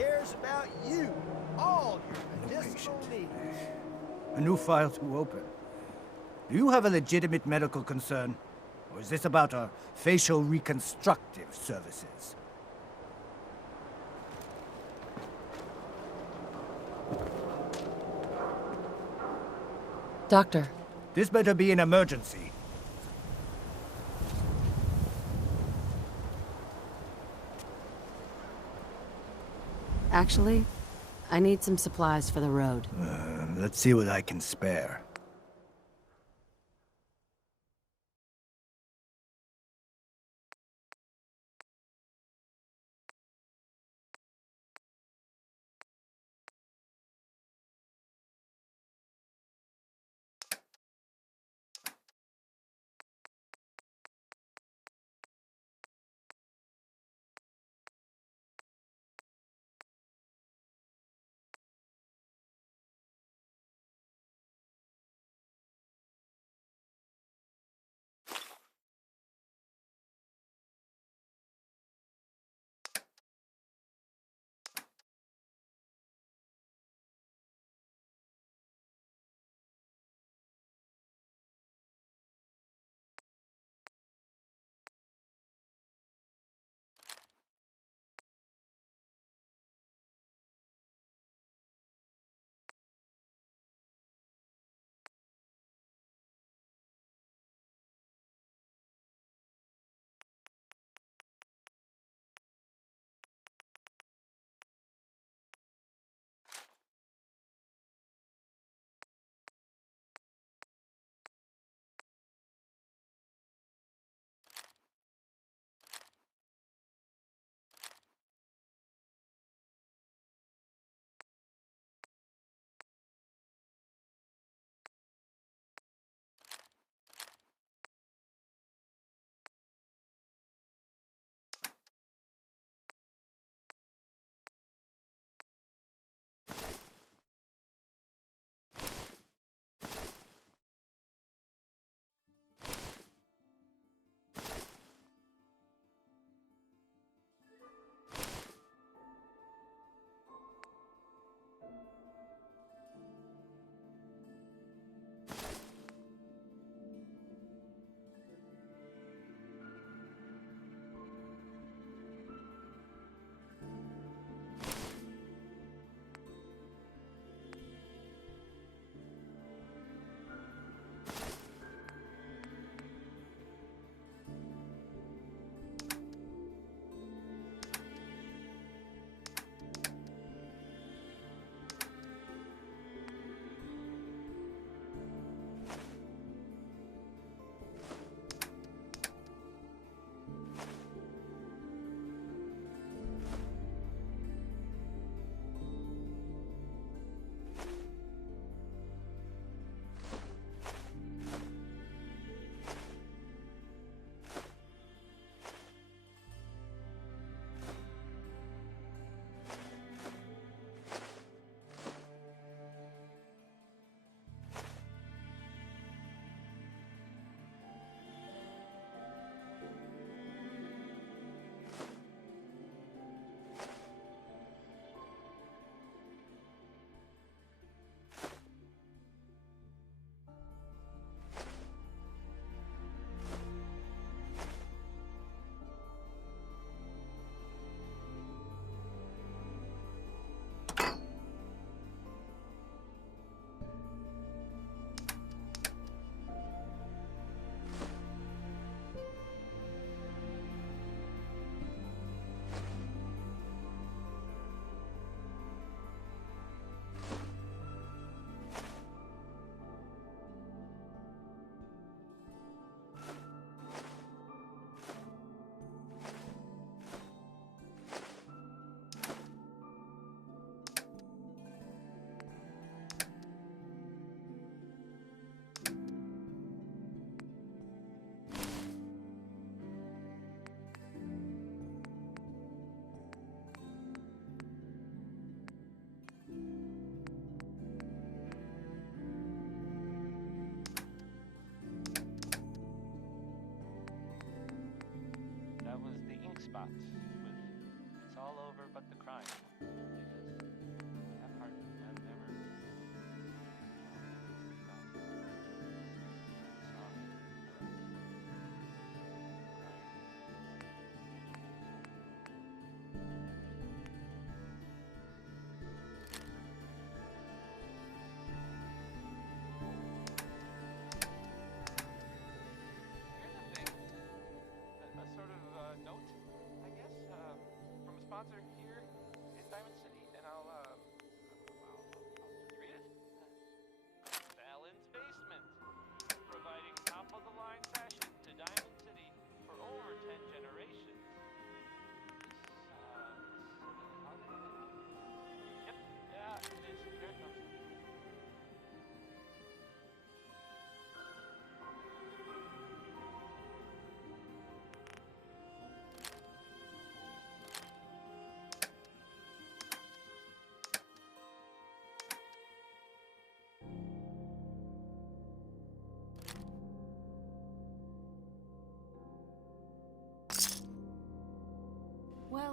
cares about you, all your medicinal needs. A new file to open. Do you have a legitimate medical concern? Or is this about our facial reconstructive services? Doctor. This better be an emergency. Actually, I need some supplies for the road. Let's see what I can spare.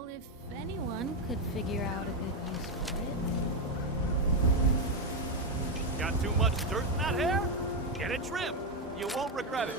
Well, if anyone could figure out a good use for it. Got too much dirt in that hair? Get it trimmed. You won't regret it.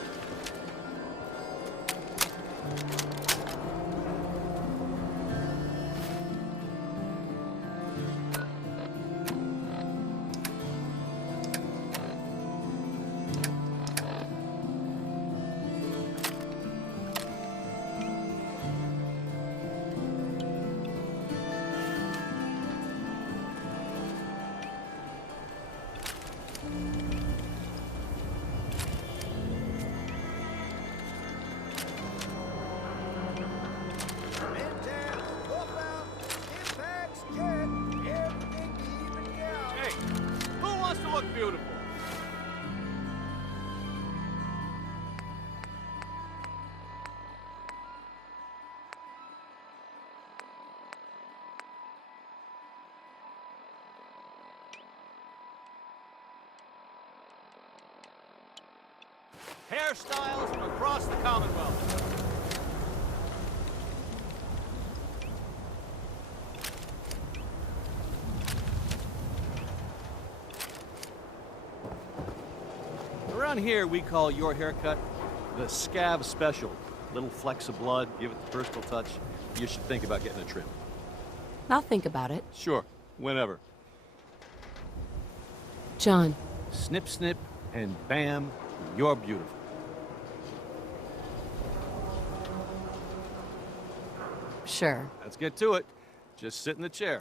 Mentan, Wolfbound, Impacts, Jet, everything even out. Hey, who wants to look beautiful? Hairstyles from across the Commonwealth. Around here, we call your haircut the scab special. Little flecks of blood, give it the personal touch. You should think about getting a trim. I'll think about it. Sure, whenever. John, Snip, snip, and bam, you're beautiful. sure. Let's get to it. Just sit in the chair.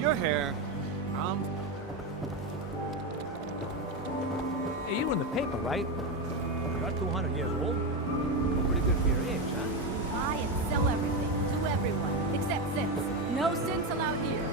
Your hair, Hey, you were in the paper, right? You're 200 years old. Pretty good for your age, huh? Buy and sell everything to everyone, except synths. No synths allowed here.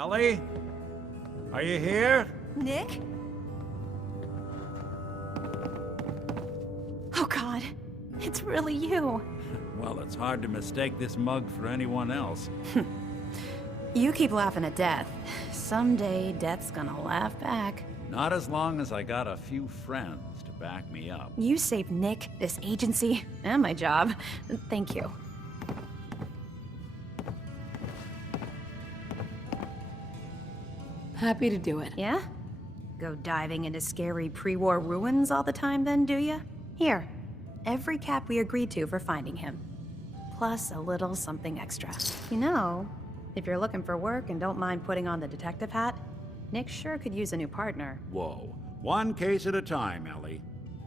Ellie? Are you here? Nick? Oh God, it's really you. Well, it's hard to mistake this mug for anyone else. You keep laughing at death. Someday, death's gonna laugh back. Not as long as I got a few friends to back me up. You saved Nick, this agency, and my job. Thank you. Happy to do it. Yeah? Go diving into scary pre-war ruins all the time then, do ya? Here, every cap we agreed to for finding him. Plus a little something extra. You know, if you're looking for work and don't mind putting on the detective hat, Nick sure could use a new partner. Whoa. One case at a time, Ellie.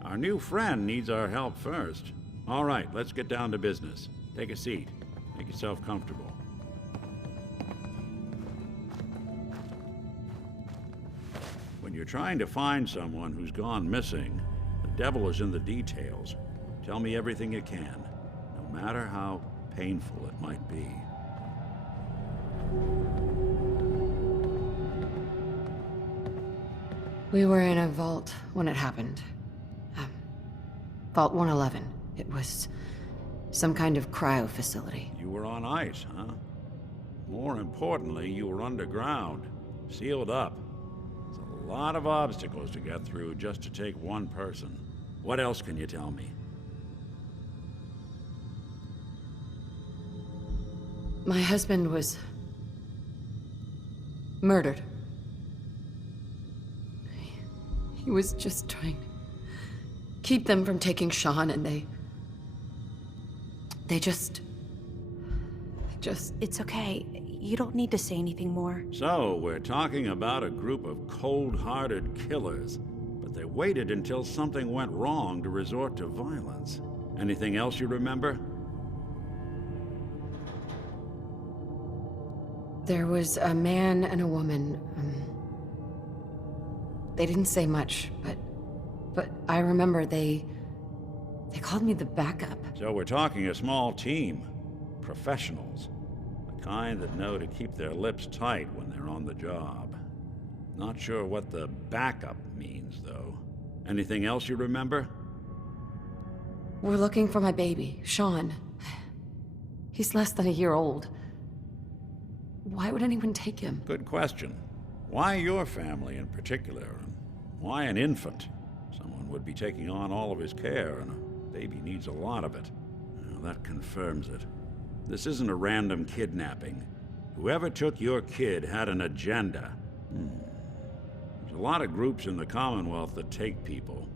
Our new friend needs our help first. All right, let's get down to business. Take a seat. Make yourself comfortable. When you're trying to find someone who's gone missing, the devil is in the details. Tell me everything you can, no matter how painful it might be. We were in a vault when it happened. Vault 111. It was some kind of cryo facility. You were on ice, huh? More importantly, you were underground, sealed up. It's a lot of obstacles to get through just to take one person. What else can you tell me? My husband was murdered. He was just trying to keep them from taking Sean, and they just... It's okay. You don't need to say anything more. So, we're talking about a group of cold-hearted killers, but they waited until something went wrong to resort to violence. Anything else you remember? There was a man and a woman. They didn't say much, but I remember they called me the backup. So we're talking a small team. Professionals. The kind that know to keep their lips tight when they're on the job. Not sure what the backup means, though. Anything else you remember? We're looking for my baby, Sean. He's less than a year old. Why would anyone take him? Good question. Why your family in particular? And why an infant? Someone would be taking on all of his care, and a baby needs a lot of it. Well, that confirms it. This isn't a random kidnapping. Whoever took your kid had an agenda. There's a lot of groups in the Commonwealth that take people.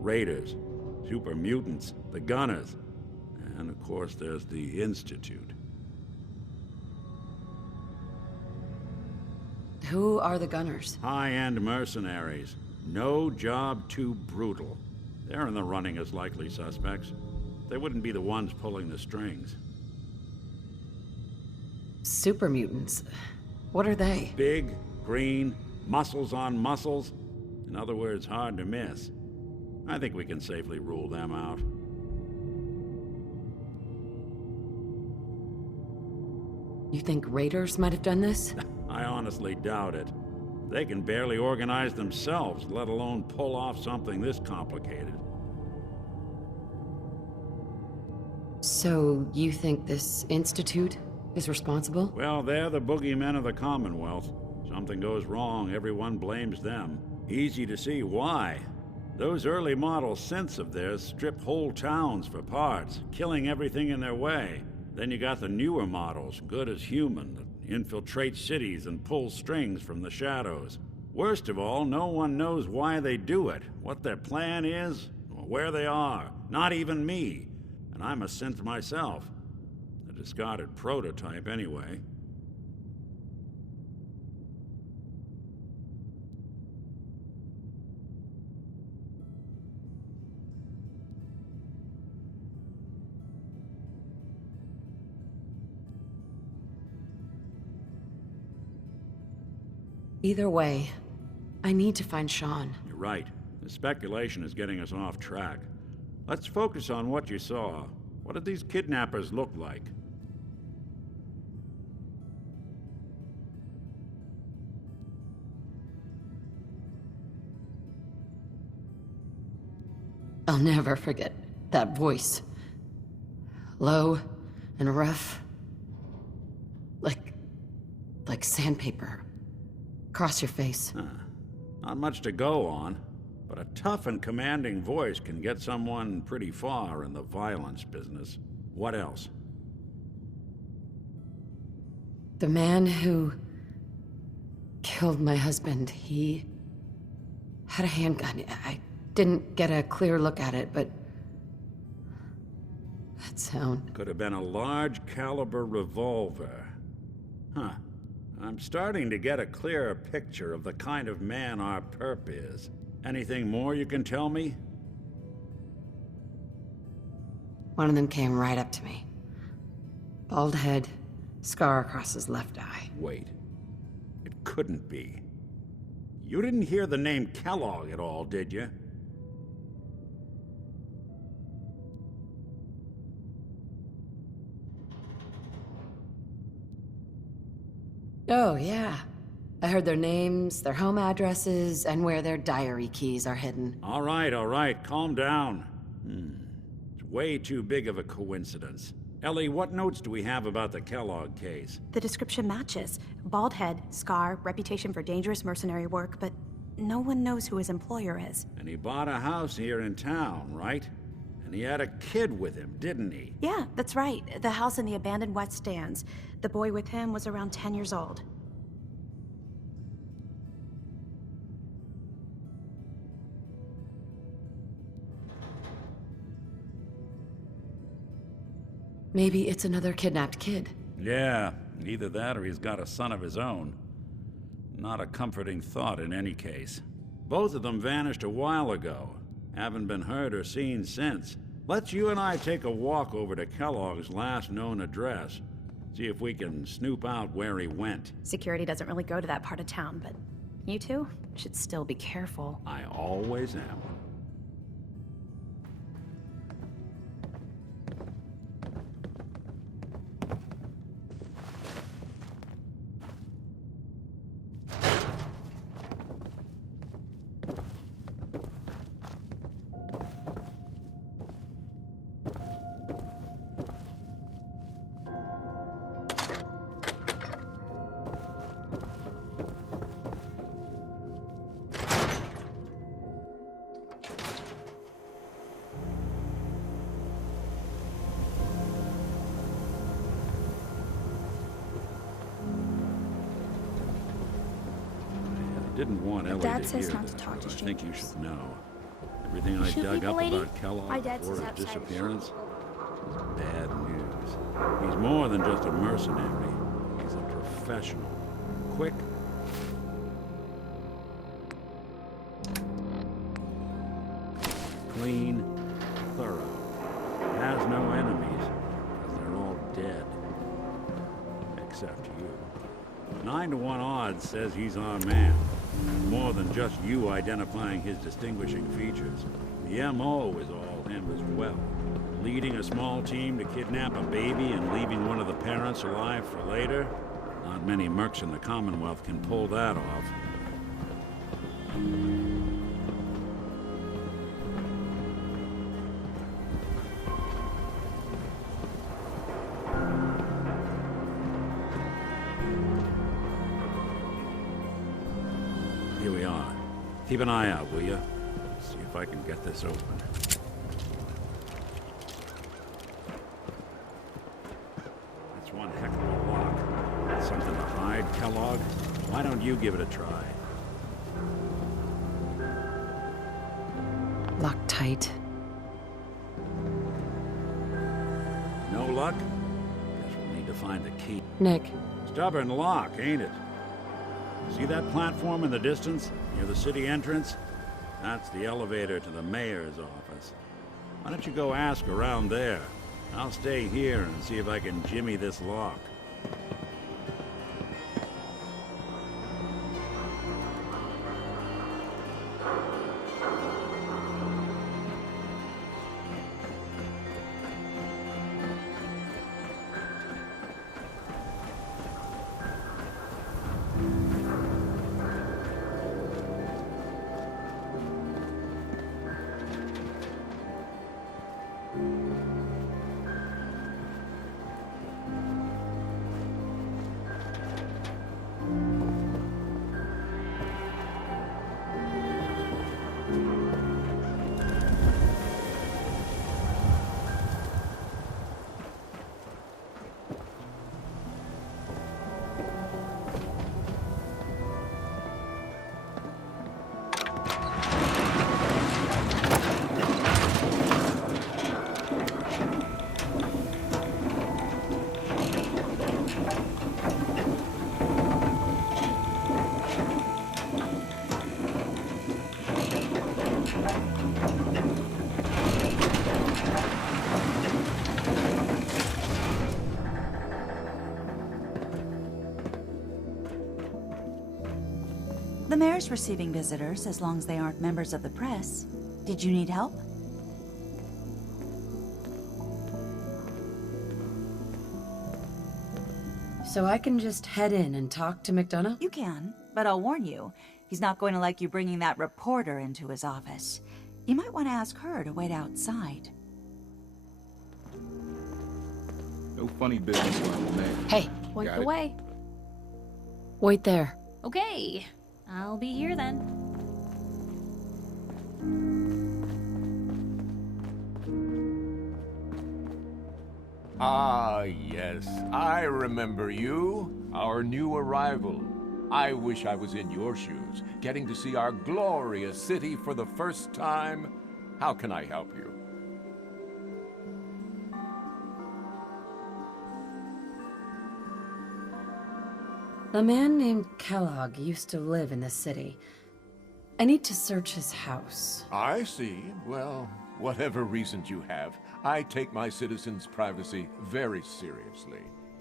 Raiders, super mutants, the Gunners, and of course there's the Institute. Who are the Gunners? High-end mercenaries. No job too brutal. They're in the running as likely suspects. They wouldn't be the ones pulling the strings. Super mutants. What are they? Big, green, muscles on muscles. In other words, hard to miss. I think we can safely rule them out. You think raiders might have done this? I honestly doubt it. They can barely organize themselves, let alone pull off something this complicated. So, you think this institute is responsible? Well, they're the boogeymen of the Commonwealth. Something goes wrong, everyone blames them. Easy to see why. Those early model synths of theirs strip whole towns for parts, killing everything in their way. Then you got the newer models, good as human, that infiltrate cities and pull strings from the shadows. Worst of all, no one knows why they do it, what their plan is, or where they are. Not even me. And I'm a synth myself. A discarded prototype, anyway. Either way, I need to find Sean. You're right. The speculation is getting us off track. Let's focus on what you saw. What did these kidnappers look like? I'll never forget that voice. Low and rough. Like sandpaper. Across your face. Not much to go on, but a tough and commanding voice can get someone pretty far in the violence business. What else? The man who killed my husband, he had a handgun. I didn't get a clear look at it, but that sound. Could have been a large caliber revolver. Huh. I'm starting to get a clearer picture of the kind of man our perp is. Anything more you can tell me? One of them came right up to me. Bald head, scar across his left eye. Wait. It couldn't be. You didn't hear the name Kellogg at all, did you? Oh, yeah. I heard their names, their home addresses, and where their diary keys are hidden. All right, calm down. It's way too big of a coincidence. Ellie, what notes do we have about the Kellogg case? The description matches. Bald head, scar, reputation for dangerous mercenary work, but no one knows who his employer is. And he bought a house here in town, right? And he had a kid with him, didn't he? Yeah, that's right. The house in the abandoned West Stands. The boy with him was around 10 years old. Maybe it's another kidnapped kid. Yeah, either that or he's got a son of his own. Not a comforting thought in any case. Both of them vanished a while ago. Haven't been heard or seen since. Let's you and I take a walk over to Kellogg's last known address. See if we can snoop out where he went. Security doesn't really go to that part of town, but you two should still be careful. I always am. Didn't want Ellie Dad to says hear not to this, talk but to I think you strangers. should know. Everything I Shoot dug people, up lady? about Kellogg My dad before says his outside is disappearance shoot. is bad news. He's more than just a mercenary. He's a professional. Quick, clean, thorough. Has no enemies, because they're all dead. Except you. 9 to 1 odds says he's our man. More than just you identifying his distinguishing features. The M.O. is all him as well. Leading a small team to kidnap a baby and leaving one of the parents alive for later? Not many mercs in the Commonwealth can pull that off. Here we are. Keep an eye out, will you? See if I can get this open. That's one heck of a lock. Something to hide, Kellogg? Why don't you give it a try? Locked tight. No luck? Guess we'll need to find the key. Nick, Stubborn lock, ain't it? See that platform in the distance, near the city entrance? That's the elevator to the mayor's office. Why don't you go ask around there? I'll stay here and see if I can jimmy this lock. The mayor's receiving visitors as long as they aren't members of the press. Did you need help? So I can just head in and talk to McDonough? You can, but I'll warn you, he's not going to like you bringing that reporter into his office. You might want to ask her to wait outside. No funny business with me. Hey, Point Got the it. way. wait there. Okay, I'll be here then. Ah, yes. I remember you. Our new arrival. I wish I was in your shoes, getting to see our glorious city for the first time. How can I help you? A man named Kellogg used to live in this city. I need to search his house. I see. Well, whatever reasons you have, I take my citizens' privacy very seriously.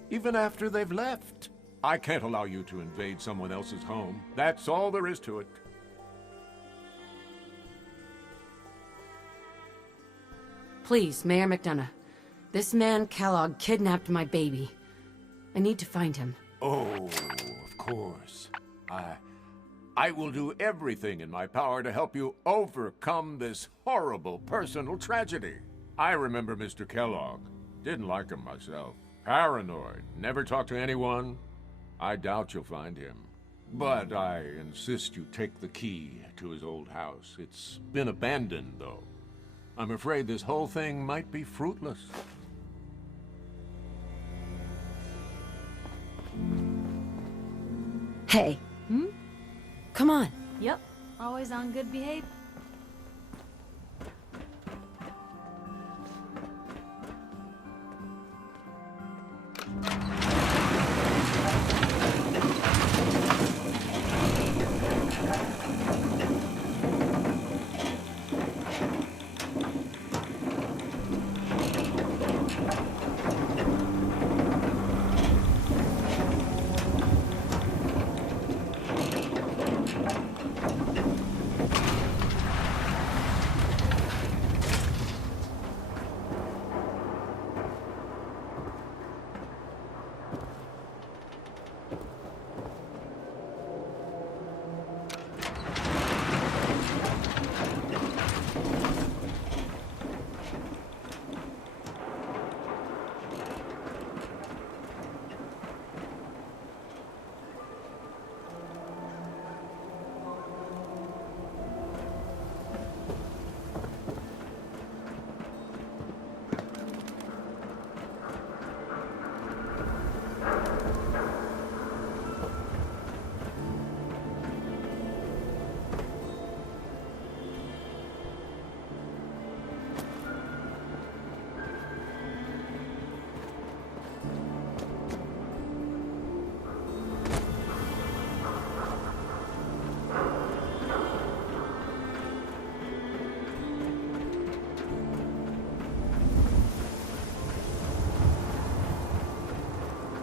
Even after they've left. I can't allow you to invade someone else's home. That's all there is to it. Please, Mayor McDonough. This man, Kellogg, kidnapped my baby. I need to find him. Oh, of course. I will do everything in my power to help you overcome this horrible personal tragedy. I remember Mr. Kellogg. Didn't like him myself. Paranoid. Never talked to anyone. I doubt you'll find him. But I insist you take the key to his old house. It's been abandoned, though. I'm afraid this whole thing might be fruitless. Hey. Come on. Yep, always on good behavior.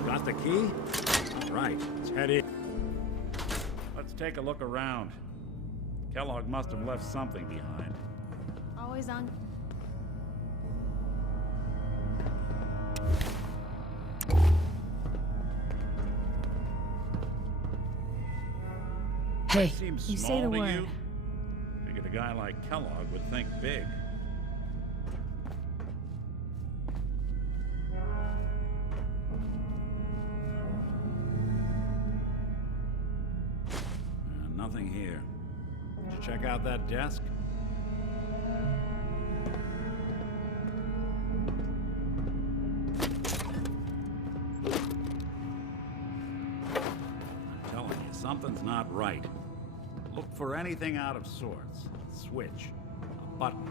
Got the key? Right, let's head in. Let's take a look around. Kellogg must have left something behind. Always on. Hey. Seems You small say the to word. you? Figured a guy like Kellogg would think big. Nothing here. Did you check out that desk? I'm telling you, something's not right. Look for anything out of sorts. A switch, a button.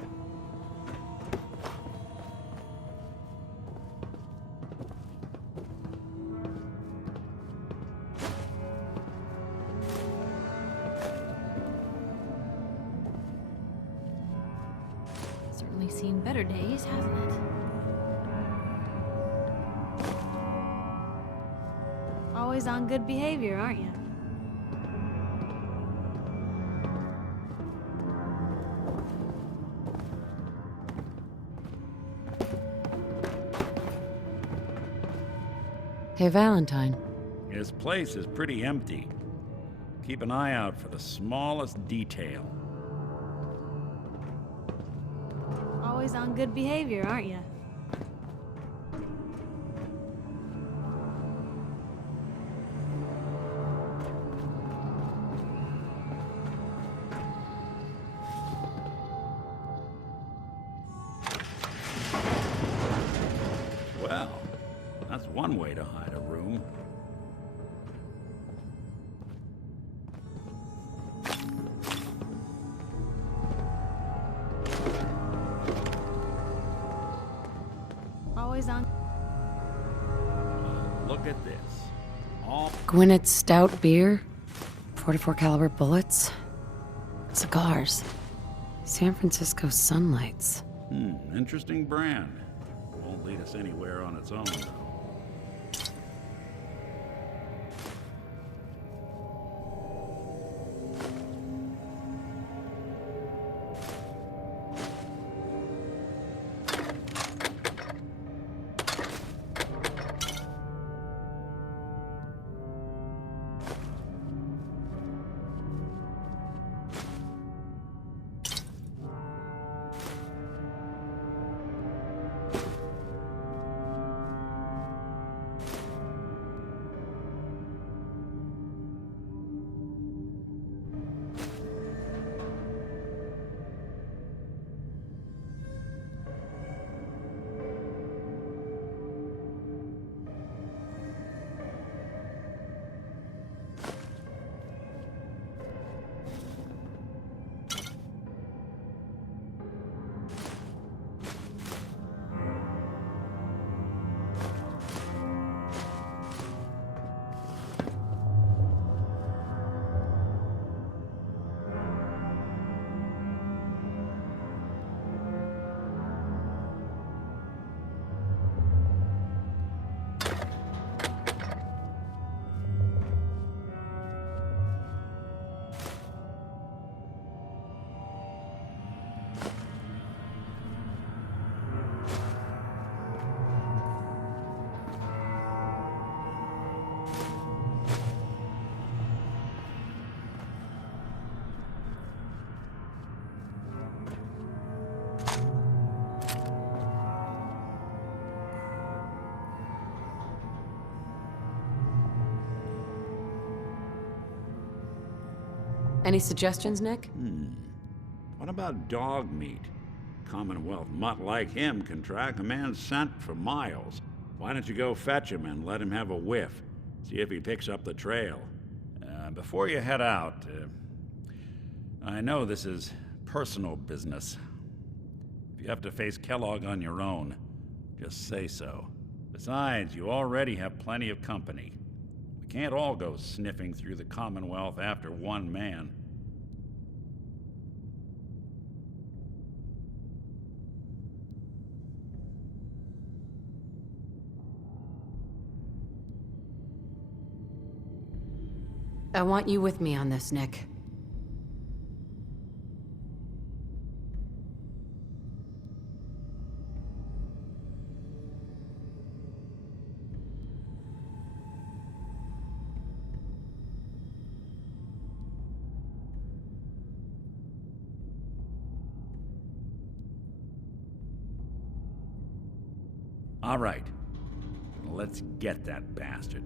Certainly seen better days, hasn't it? Always on good behavior, aren't you? Hey, Valentine. His place is pretty empty. Keep an eye out for the smallest detail. Always on good behavior, aren't you? Well, that's one way to hide a room. Always on. Look at this. All Gwinnett's stout beer, 44 caliber bullets, cigars, San Francisco sunlights. Interesting brand. Won't lead us anywhere on its own, though. Any suggestions, Nick? What about dog meat? Commonwealth mutt like him can track a man's scent for miles. Why don't you go fetch him and let him have a whiff? See if he picks up the trail. Before you head out, I know this is personal business. If you have to face Kellogg on your own, just say so. Besides, you already have plenty of company. We can't all go sniffing through the Commonwealth after one man. I want you with me on this, Nick. All right. Let's get that bastard.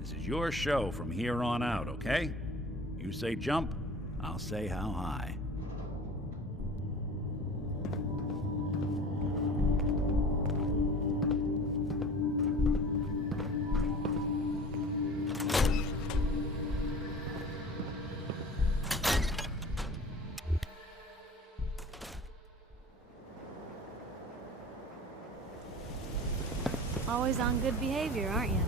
This is your show from here on out, okay? You say jump, I'll say how high. Always on good behavior, aren't you?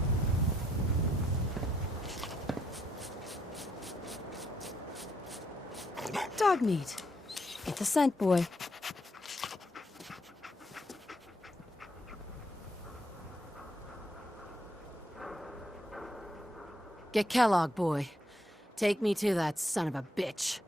Dog meat. Get the scent, boy. Get Kellogg, boy. Take me to that son of a bitch.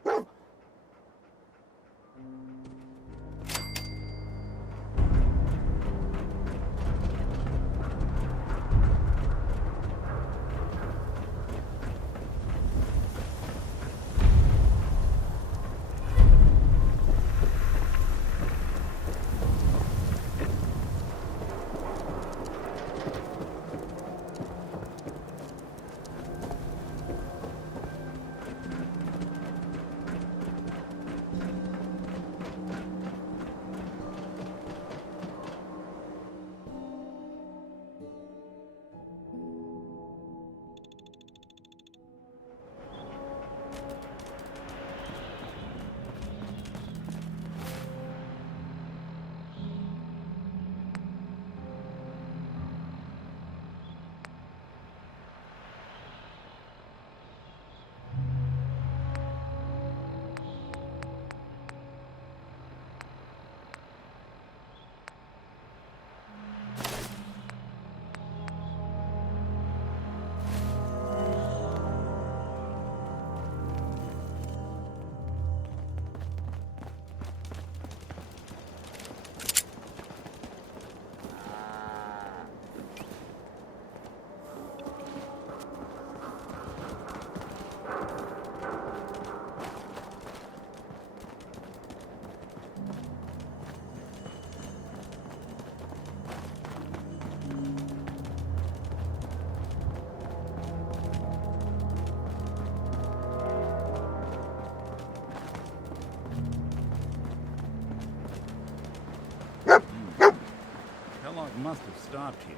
must have stopped here.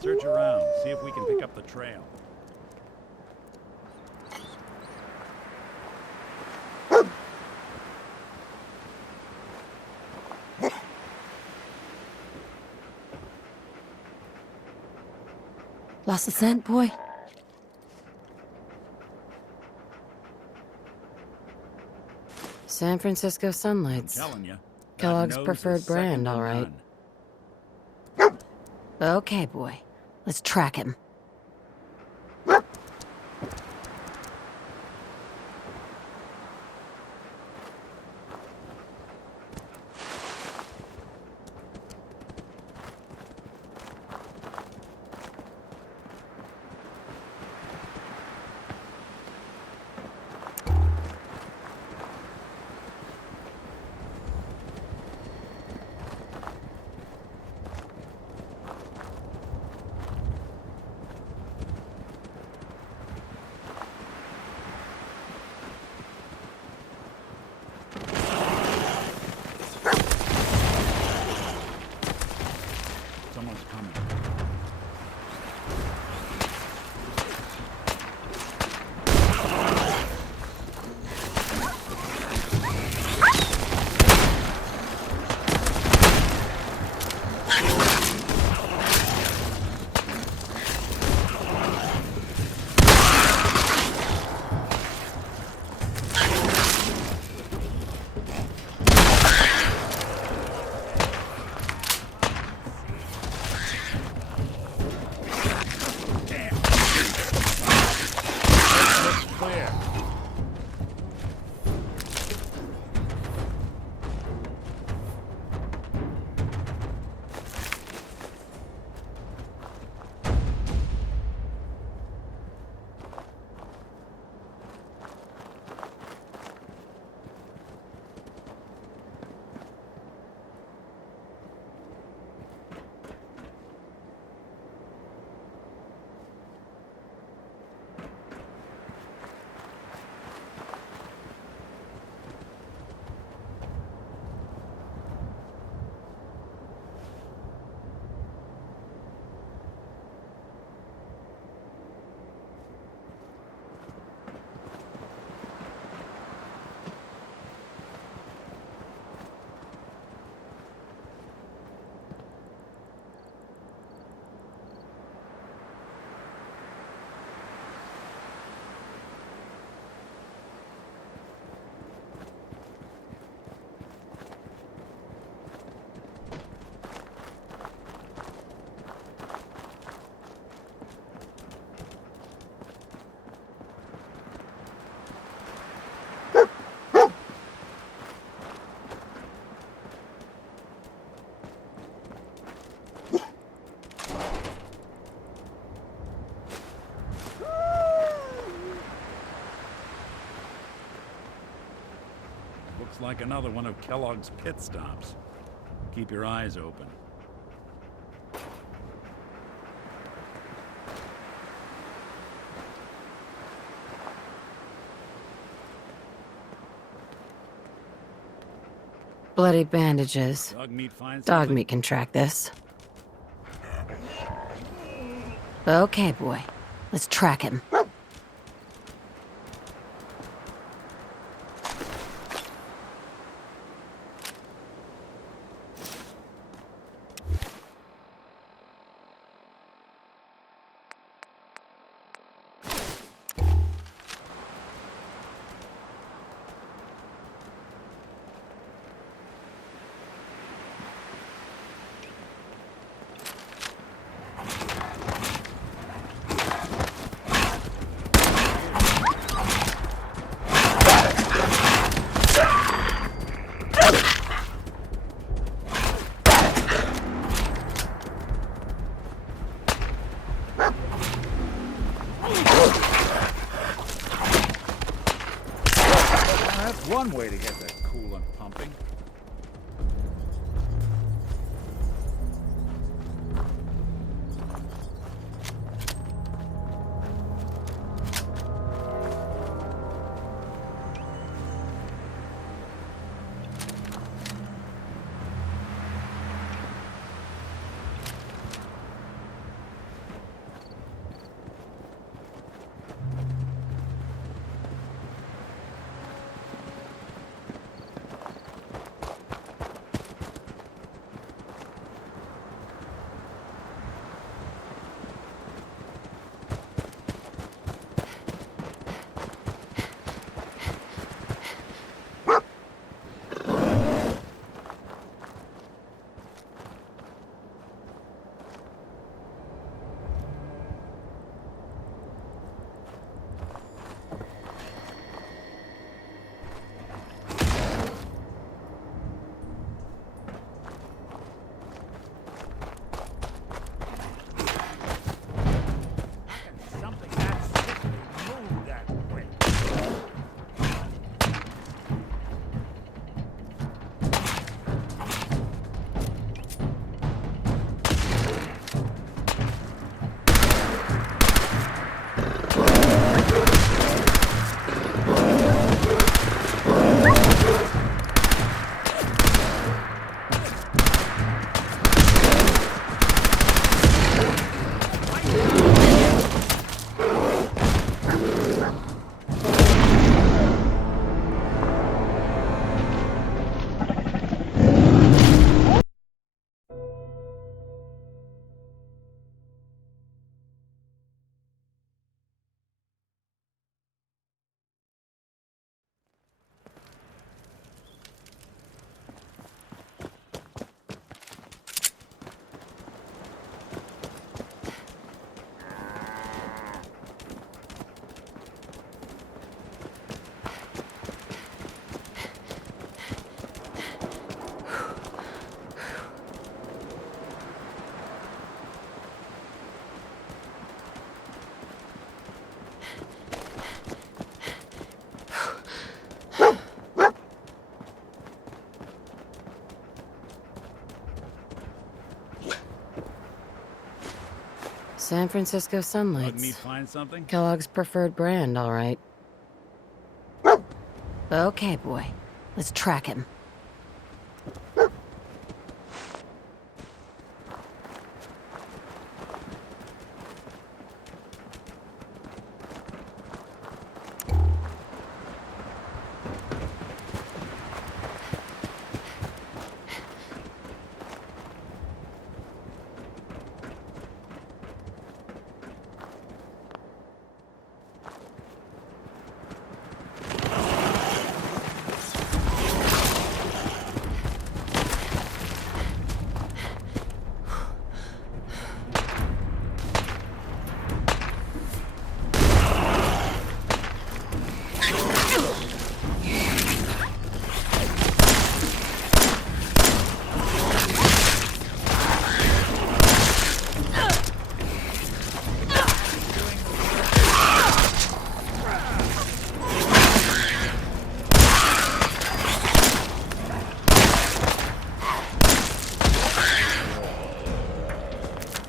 Search around, see if we can pick up the trail. Lost the scent, boy? San Francisco Sunlights. Telling you. Kellogg's preferred brand, all right. Okay, boy. Let's track him. Someone's coming. Looks like another one of Kellogg's pit stops. Keep your eyes open. Bloody bandages. Dog meat finds Dog something? meat can track this. Okay, boy. Let's track him. That's one way to get that coolant pumping. San Francisco Let Sunlights. me find something? Kellogg's preferred brand, all right. Okay, boy. Let's track him.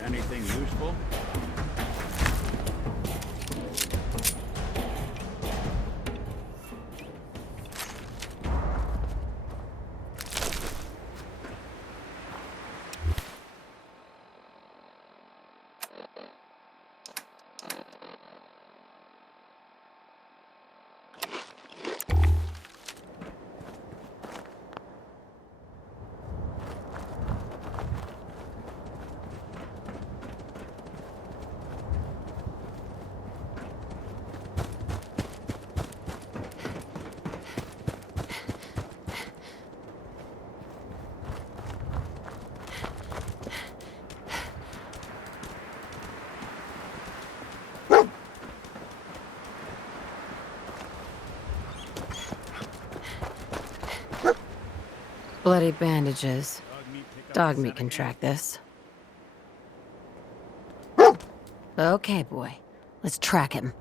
Anything useful? Bloody bandages. Dog meat can track this. Okay, boy. Let's track him.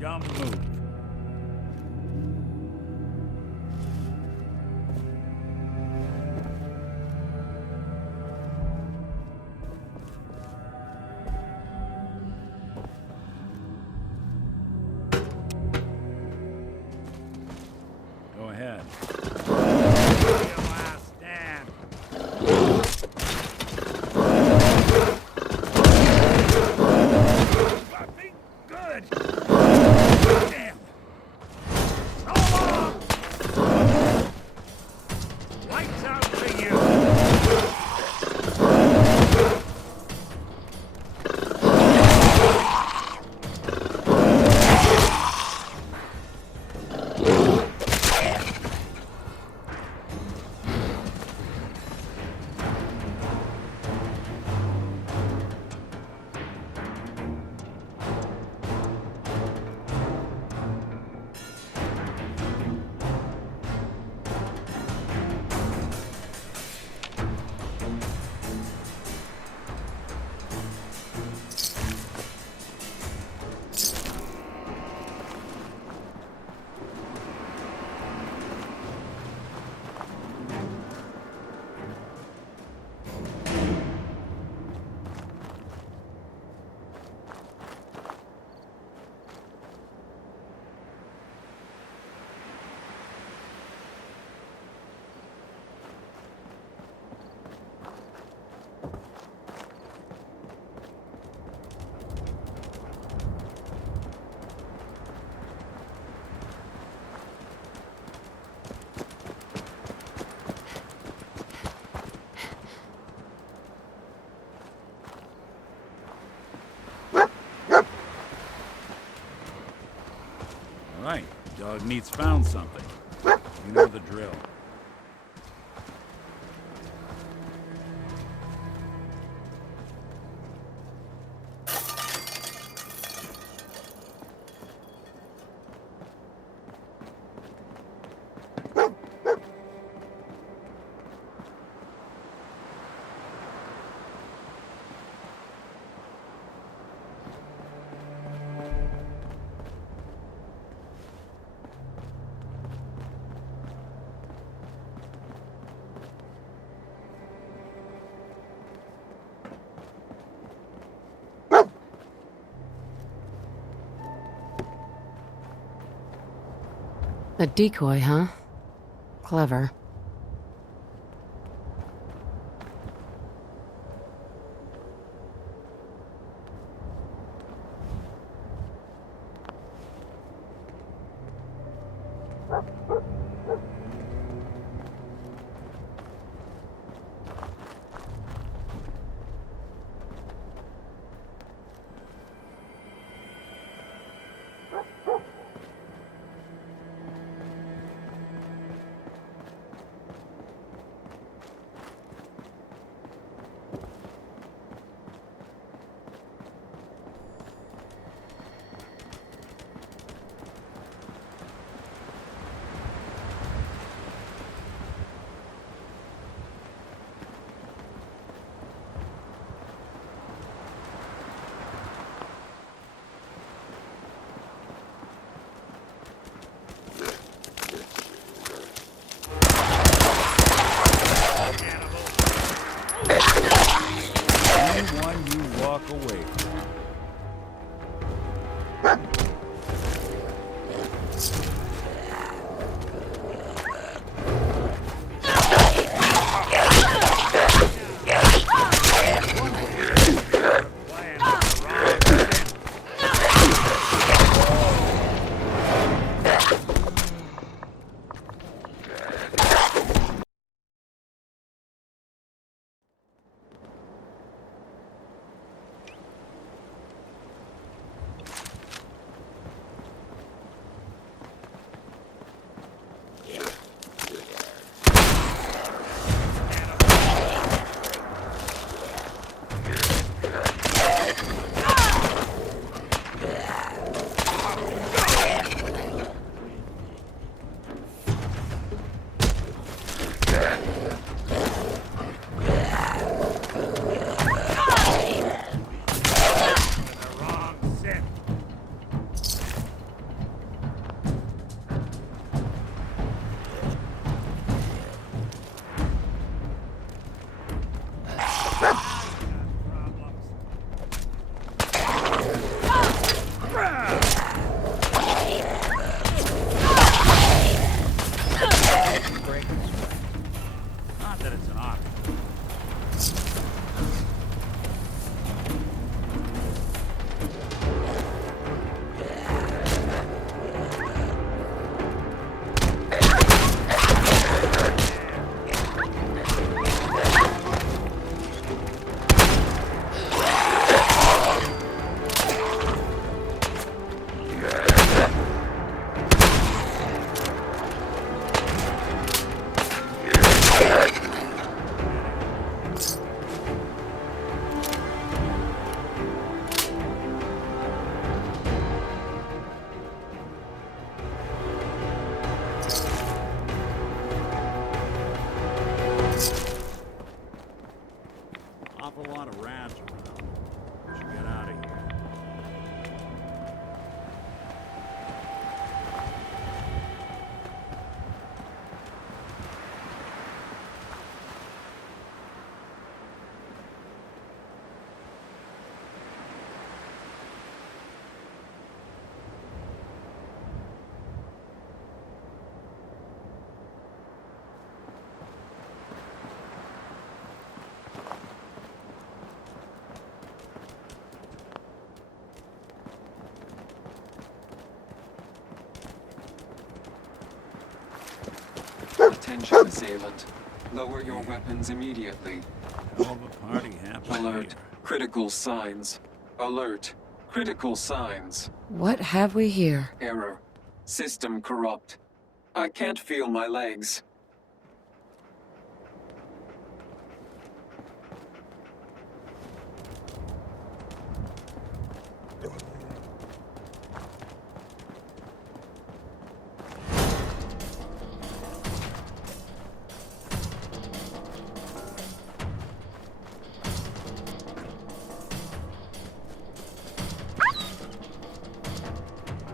Jump move. good. Damn. So long. Lights out for you. Right. Dog meat's found something. You know the drill. A decoy, huh? Clever. Anyone you walk away from. Not that it's an option. Attention, assailant. Lower your weapons immediately. Hell of a party happening Alert. here. Critical signs. Alert. Critical signs. What have we here? Error. System corrupt. I can't feel my legs.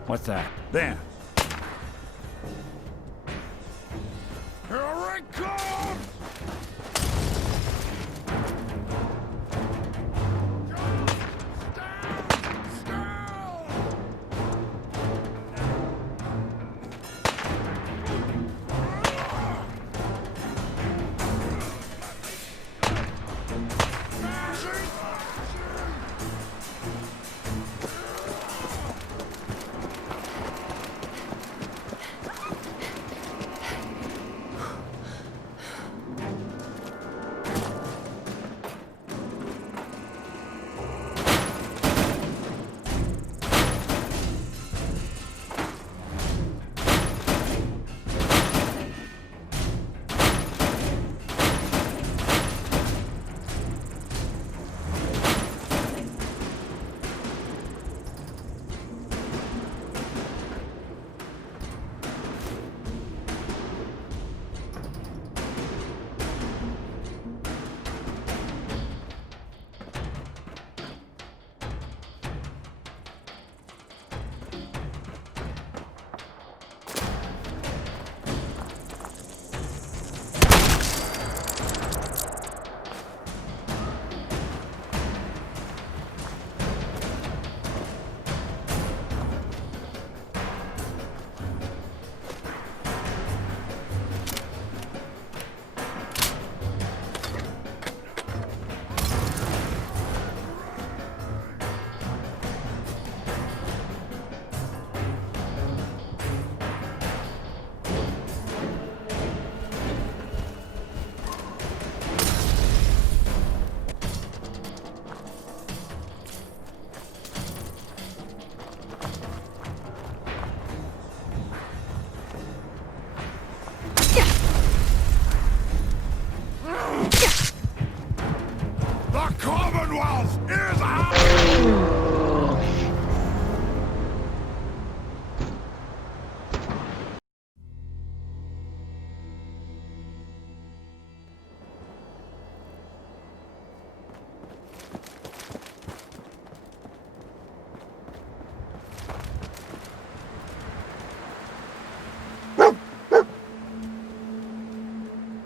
What's that? There. Here I come!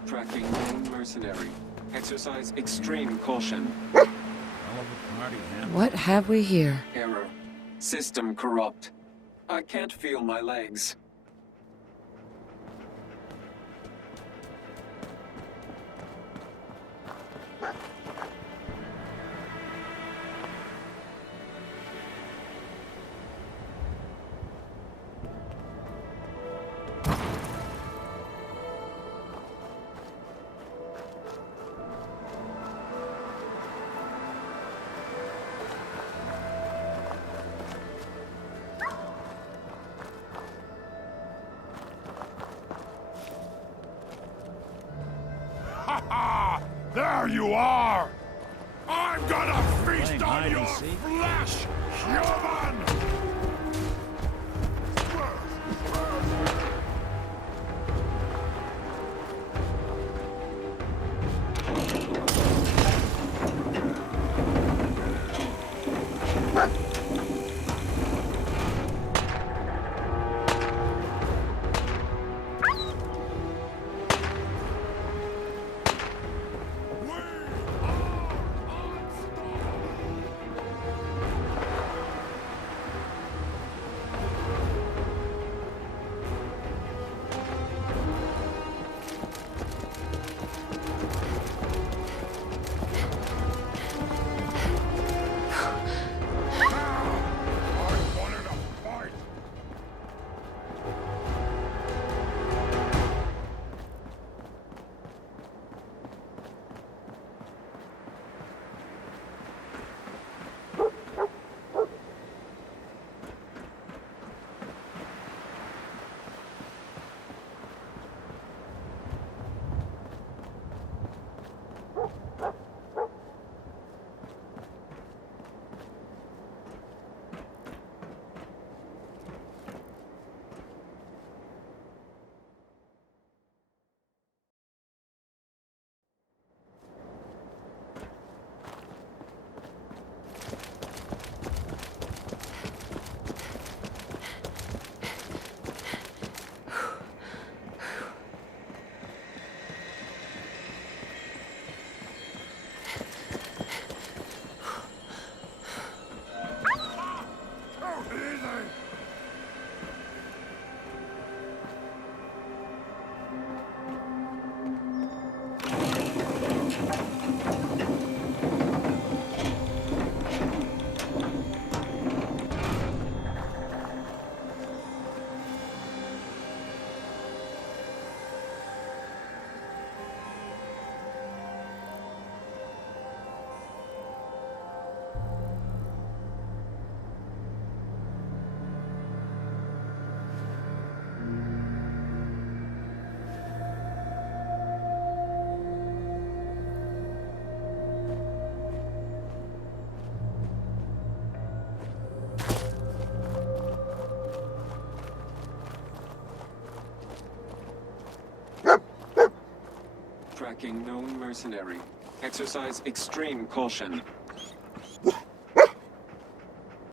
Tracking known mercenary. Exercise extreme caution. Hell of a party happening. What have we here? Error. System corrupt. I can't feel my legs. There you are! I'm gonna feast Playing on hide your and seek? flesh, human! tracking known mercenary. Exercise extreme caution.